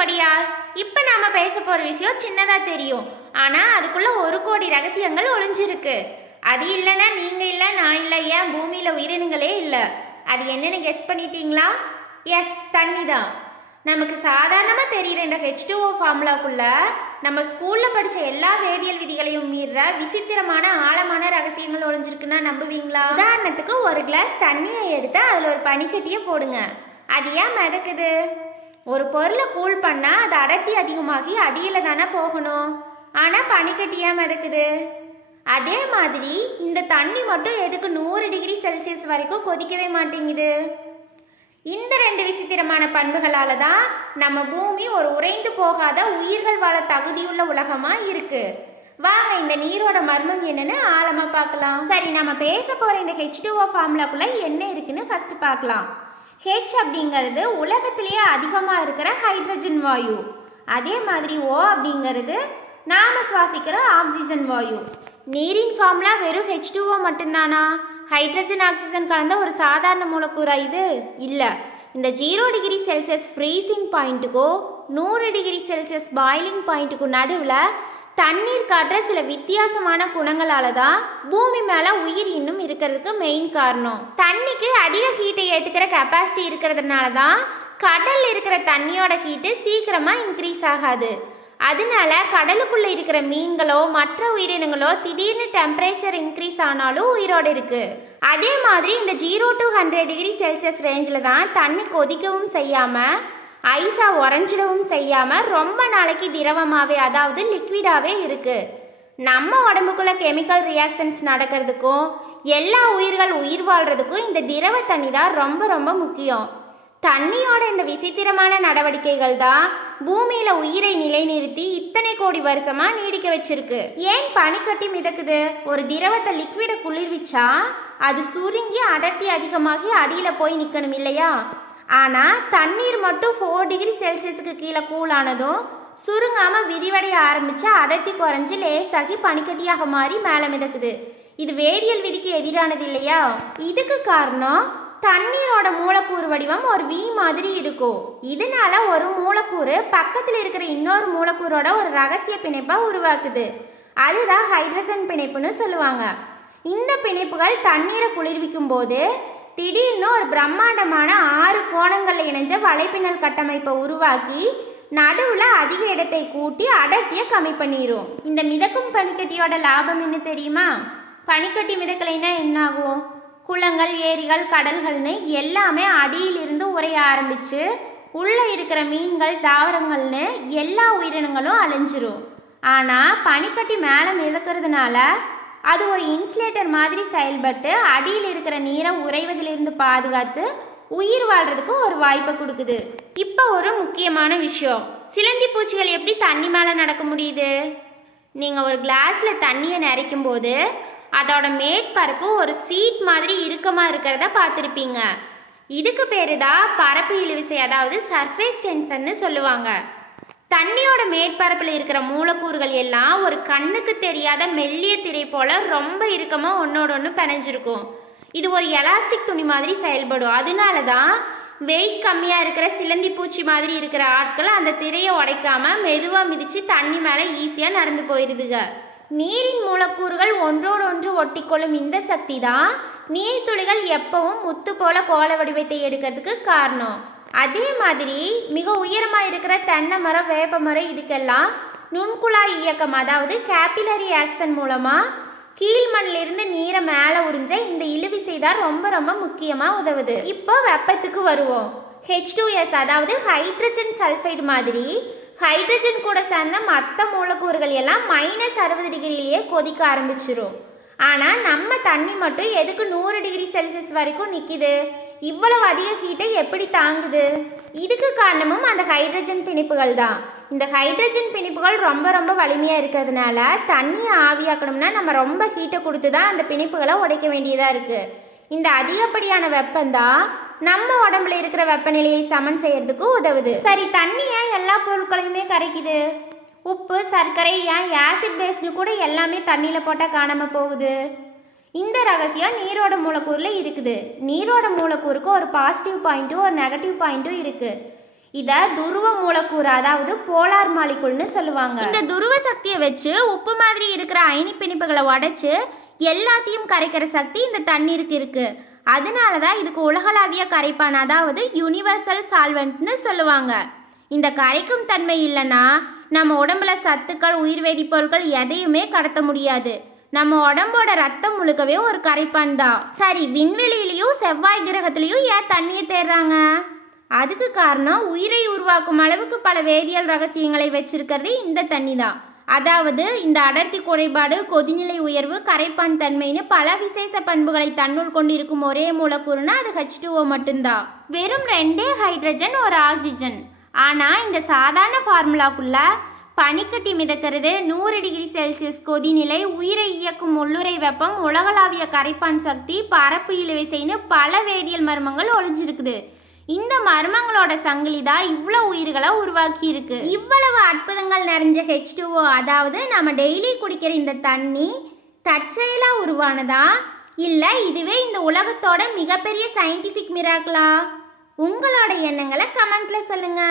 படியால். இப்போ நாம பேச போற விஷயம் சின்னதா தெரியும். ஆனா அதுக்குள்ள ஒரு கோடி ரகசியங்கள் ஒளிஞ்சிருக்கு. அது இல்லைன்னா நீங்க இல்ல நான் இல்ல ஏன் பூமியில உயிரினங்களே இல்ல? அது என்னன்னு கெஸ் பண்ணிட்டீங்களா? எஸ் தண்ணி தான் நமக்கு சாதாரணமா தெரியுற இந்த ஹெச் டூ ஓ ஃபார்முலாக்குள்ள நம்ம ஸ்கூல்ல படிச்ச எல்லா வேதியியல் விதிகளையும் மீற விசித்திரமான ஆழமான ரகசியங்கள் ஒளிஞ்சிருக்குன்னா நம்புவீங்களா? உதாரணத்துக்கு ஒரு கிளாஸ் தண்ணியை எடுத்து அதுல ஒரு பனிக்கட்டியை போடுங்க. அது ஏன் மிதக்குது? ஒரு பொருளை கூல் பண்ணால் அது அடர்த்தி அதிகமாகி அடியில் தானே போகணும். ஆனால் பனிக்கட்டியாக ஏன் மிதக்குது? அதே மாதிரி இந்த தண்ணி மட்டும் எதுக்கு நூறு டிகிரி செல்சியஸ் வரைக்கும் கொதிக்கவே மாட்டேங்குது. இந்த ரெண்டு விசித்திரமான பண்புகளால தான் நம்ம பூமி ஒரு உறைந்து போகாத உயிர்கள் வாழ தகுதியுள்ள உலகமா இருக்கு. வாங்க இந்த நீரோட மர்மம் என்னன்னு ஆழமா பார்க்கலாம். சரி நம்ம பேச போற இந்த ஹெச் டூ ஓ ஃபார்முலாக்குள்ள என்ன இருக்குன்னு ஃபர்ஸ்ட் பார்க்கலாம். ஹெச் அப்படிங்கிறது உலகத்திலேயே அதிகமாக இருக்கிற ஹைட்ரஜன் வாயு. அதே மாதிரி ஓ அப்படிங்கிறது நாம சுவாசிக்கிற ஆக்சிஜன் வாயு. நீரின் ஃபார்ம்லாம் வெறும் ஹெச் டூஓ மட்டும்தானா? ஹைட்ரஜன் ஆக்சிஜன் கலந்த ஒரு சாதாரண மூலக்கூறா இது? இல்லை. இந்த ஜீரோ டிகிரி செல்சியஸ் ஃப்ரீசிங் பாயிண்ட்டுக்கோ நூறு டிகிரி செல்சியஸ் பாயிலிங் பாயிண்ட்டுக்கும் நடுவில் தண்ணீர் காட்டுற சில வித்தியாசமான குணங்களால தான் பூமி மேலே உயிர் இன்னும் இருக்கிறதுக்கு மெயின் காரணம். தண்ணிக்கு அதிக ஹீட்டை ஏற்றுக்கிற கெப்பாசிட்டி இருக்கிறதுனால தான் கடல்ல இருக்கிற தண்ணியோட ஹீட்டு சீக்கிரமாக இன்க்ரீஸ் ஆகாது. அதனால கடலுக்குள்ளே இருக்கிற மீன்களோ மற்ற உயிரினங்களோ திடீர்னு டெம்பரேச்சர் இன்க்ரீஸ் ஆனாலும் உயிரோட இருக்குது அதே மாதிரி இந்த zero to hundred degree Celsius ரேஞ்சில் தான் தண்ணி கொதிக்கவும் செய்யாமல் ஐஸாக உறைஞ்சிடவும் செய்யாமல் ரொம்ப நாளைக்கு திரவமாகவே அதாவது லிக்விடாவே இருக்குது நம்ம உடம்புக்குள்ளே கெமிக்கல் ரியாக்ஷன்ஸ் நடக்கிறதுக்கும் எல்லா உயிர்கள் உயிர் வாழ்கிறதுக்கும் இந்த திரவ தண்ணி தான் ரொம்ப ரொம்ப முக்கியம். தண்ணியோட இந்த விசித்திரமான நடவடிக்கைகள் தான் பூமியில உயிரை நிலைநிறுத்தி இத்தனை கோடி வருஷமா நீடிக்க வச்சிருக்கு. ஏன் பனிக்கட்டி மிதக்குது? ஒரு திரவத்தை லிக்விட குளிர்விச்சா அது சுருங்கி அடர்த்தி அதிகமாகி அடியில போய் நிக்கணும் இல்லையா? ஆனால் தண்ணீர் மட்டும் ஃபோர் டிகிரி செல்சியஸுக்கு கீழே கூலானதும் சுருங்காமல் விரிவடைய ஆரம்பித்து அடர்த்தி குறைஞ்சு லேசாகி பனிக்கட்டியாக மாறி மேலே மிதக்குது. இது வேதியியல் விதிக்கு எதிரானது இல்லையா? இதுக்கு காரணம் தண்ணீரோட மூலக்கூறு வடிவம் ஒரு வி மாதிரி இருக்கும். இதனால ஒரு மூலக்கூறு பக்கத்தில் இருக்கிற இன்னொரு மூலக்கூறோட ஒரு ரகசிய பிணைப்பை உருவாக்குது. அதுதான் ஹைட்ரஜன் பிணைப்புன்னு சொல்லுவாங்க. இந்த பிணைப்புகள் தண்ணீரை குளிர்விக்கும் போது திடீர்னு ஒரு பிரம்மாண்டமான ஆறு கோணங்களில் இணைஞ்ச வலைப்பின்னல் கட்டமைப்பை உருவாக்கி நடுவில் அதிக இடத்தை கூட்டி அடர்த்தியை கம்மி பண்ணிடும் இந்த மிதக்கும் பனிக்கட்டியோட லாபம் என்ன தெரியுமா? பனிக்கட்டி மிதக்கலைன்னா என்ன ஆகும் குளங்கள் ஏரிகள் கடல்கள்னு எல்லாமே அடியிலிருந்து உரைய ஆரம்பிச்சு உள்ளே இருக்கிற மீன்கள் தாவரங்கள்னு எல்லா உயிரினங்களும் அழிஞ்சிரும். ஆனால் பனிக்கட்டி மேலே மிதக்கிறதுனால அது ஒரு இன்சுலேட்டர் மாதிரி செயல்பட்டு அடியில் இருக்கிற நீரை உறைவதிலிருந்து பாதுகாத்து உயிர் வாழ்றதுக்கு ஒரு வாய்ப்பை கொடுக்குது. இப்போ ஒரு முக்கியமான விஷயம். சிலந்தி பூச்சிகள் எப்படி தண்ணி மேலே நடக்க முடியுது? நீங்கள் ஒரு கிளாஸில் தண்ணியை நிறைக்கும் போது அதோட மேற்பரப்பு ஒரு சீட் மாதிரி இறுக்கமாக இருக்கிறத பார்த்துருப்பீங்க. இதுக்கு பேரு தான் பரப்பு இழுவிசை அதாவது சர்ஃபேஸ் டென்ஷன்னு சொல்லுவாங்க. தண்ணியோட மேற்பரப்பில் இருக்கிற மூலக்கூறுகள் எல்லாம் ஒரு கண்ணுக்கு தெரியாத மெல்லிய திரை போல ரொம்ப இறுக்கமாக ஒன்னோட ஒன்று பிணைஞ்சிருக்கும். இது ஒரு எலாஸ்டிக் துணி மாதிரி செயல்படும். அதனால தான் வெயிட் கம்மியாக இருக்கிற சிலந்தி பூச்சி மாதிரி இருக்கிற ஆட்கள் அந்த திரையை உடைக்காம மெதுவாக மிதித்து தண்ணி மேலே ஈஸியாக நடந்து போயிடுதுங்க நீரின் மூலக்கூறுகள் ஒன்றோடு ஒன்று ஒட்டிக்கொள்ளும் இந்த சக்தி தான் நீர்த்துளிகள் எப்பவும் முத்து போல கோல வடிவத்தை எடுக்கிறதுக்கு காரணம். அதே மாதிரி மிக உயரமாக இருக்கிற தென்னை மரம் வேப்ப மரம் இதுக்கெல்லாம் நுண்குழாய் இயக்கம் அதாவது கேபிலரி ஆக்ஷன் மூலமாக கீழ்மண்ணிலிருந்து நீரை மேலே உறிஞ்ச இந்த இழுவிசை தான் ரொம்ப ரொம்ப முக்கியமாக உதவுது. இப்போ வெப்பத்துக்கு வருவோம். ஹெச் டூ எஸ் அதாவது ஹைட்ரஜன் சல்ஃபைடு மாதிரி ஹைட்ரஜன் கூட சேர்ந்த மற்ற மூலக்கூறுகள் எல்லாம் மைனஸ் அறுபது டிகிரிலேயே கொதிக்க ஆரம்பிச்சிரும். ஆனால் நம்ம தண்ணி மட்டும் எதுக்கு நூறு டிகிரி செல்சியஸ் வரைக்கும் நிற்கிது இவ்வளவு அதிக ஹீட்டை எப்படி தாங்குது? இதுக்கு காரணமும் அந்த ஹைட்ரஜன் பிணைப்புகள் தான். இந்த ஹைட்ரஜன் பிணைப்புகள் ரொம்ப ரொம்ப வலிமையாக இருக்கிறதுனால தண்ணியை ஆவியாக்கணும்னா நம்ம ரொம்ப ஹீட்டை கொடுத்து தான் அந்த பிணைப்புகளை உடைக்க வேண்டியதாக இருக்குது இந்த அதிகப்படியான வெப்பம்தான் நம்ம உடம்புல இருக்கிற வெப்பநிலையை சமன் செய்யறதுக்கு உதவுது. சரி தண்ணி ஏன் எல்லா பொருட்களையுமே கரைக்குது? உப்பு சர்க்கரை ஏன் ஆசிட் பேஸ்னு கூட எல்லாமே தண்ணியில் போட்டால் காணாமல் போகுது? இந்த ரகசியம் நீரோட மூலக்கூறில் இருக்குது. நீரோட மூலக்கூறுக்கு ஒரு பாசிட்டிவ் பாயிண்ட்டும் ஒரு நெகட்டிவ் பாயிண்ட்டும் இருக்குது இதை துருவ மூலக்கூறு அதாவது போலார் மாலிகுல்னு சொல்லுவாங்க. இந்த துருவ சக்தியை வச்சு உப்பு மாதிரி இருக்கிற அயனி பிணிப்புகளை உடைச்சு எல்லாத்தையும் கரைக்கிற சக்தி இந்த தண்ணீருக்கு இருக்கு. அதனால தான் இதுக்கு உலகளாவிய கரைப்பான் அதாவது யுனிவர்சல் சால்வெண்ட்னு சொல்லுவாங்க. இந்த கரைக்கும் தன்மை இல்லைன்னா நம்ம உடம்புல சத்துக்கள் உயிர் வேதிப்பொருட்கள் எதையுமே கடத்த முடியாது. நம்ம உடம்போட ரத்தம் முழுக்கவே ஒரு கரைப்பான் தான். சரி விண்வெளியிலையும் செவ்வாய் கிரகத்திலையும் ஏன் தண்ணியை தேடுறாங்க அதுக்கு காரணம் உயிரை உருவாக்கும் அளவுக்கு பல வேதியியல் ரகசியங்களை வச்சிருக்கிறது இந்த தண்ணி தான். அதாவது இந்த அடர்த்தி குறைபாடு கொதிநிலை உயர்வு கரைப்பான் தன்மைன்னு பல விசேஷ பண்புகளை தன்னுள் கொண்டிருக்கும் ஒரே மூலக்கூறுனா அது ஹெச் டூஓ மட்டும்தான். வெறும் ரெண்டே ஹைட்ரஜன் ஒரு ஆக்சிஜன். ஆனால் இந்த சாதாரண ஃபார்முலாக்குள்ள பனிக்கட்டி மிதக்கிறது. நூறு டிகிரி செல்சியஸ் கொதிநிலை உயிரை இயக்கும் உள்ளுரை வெப்பம் உலகளாவிய கரைப்பான் சக்தி பரப்பு இழுவிசைன்னு பல வேதியியல் மர்மங்கள் ஒளிஞ்சிருக்குது இந்த மர்மங்களோட சங்கிலி தான் இவ்வளோ உயிர்களை உருவாக்கி இருக்கு இவ்வளவு அற்புதங்கள் நிறைஞ்ச ஹெச் டூஓ அதாவது நம்ம டெய்லி குடிக்கிற இந்த தண்ணி தற்செயலாக உருவானதா? இல்லை இதுவே இந்த உலகத்தோட மிகப்பெரிய சயின்டிஃபிக் மிராக்களா உங்களோட எண்ணங்களை கமெண்ட்ல சொல்லுங்க.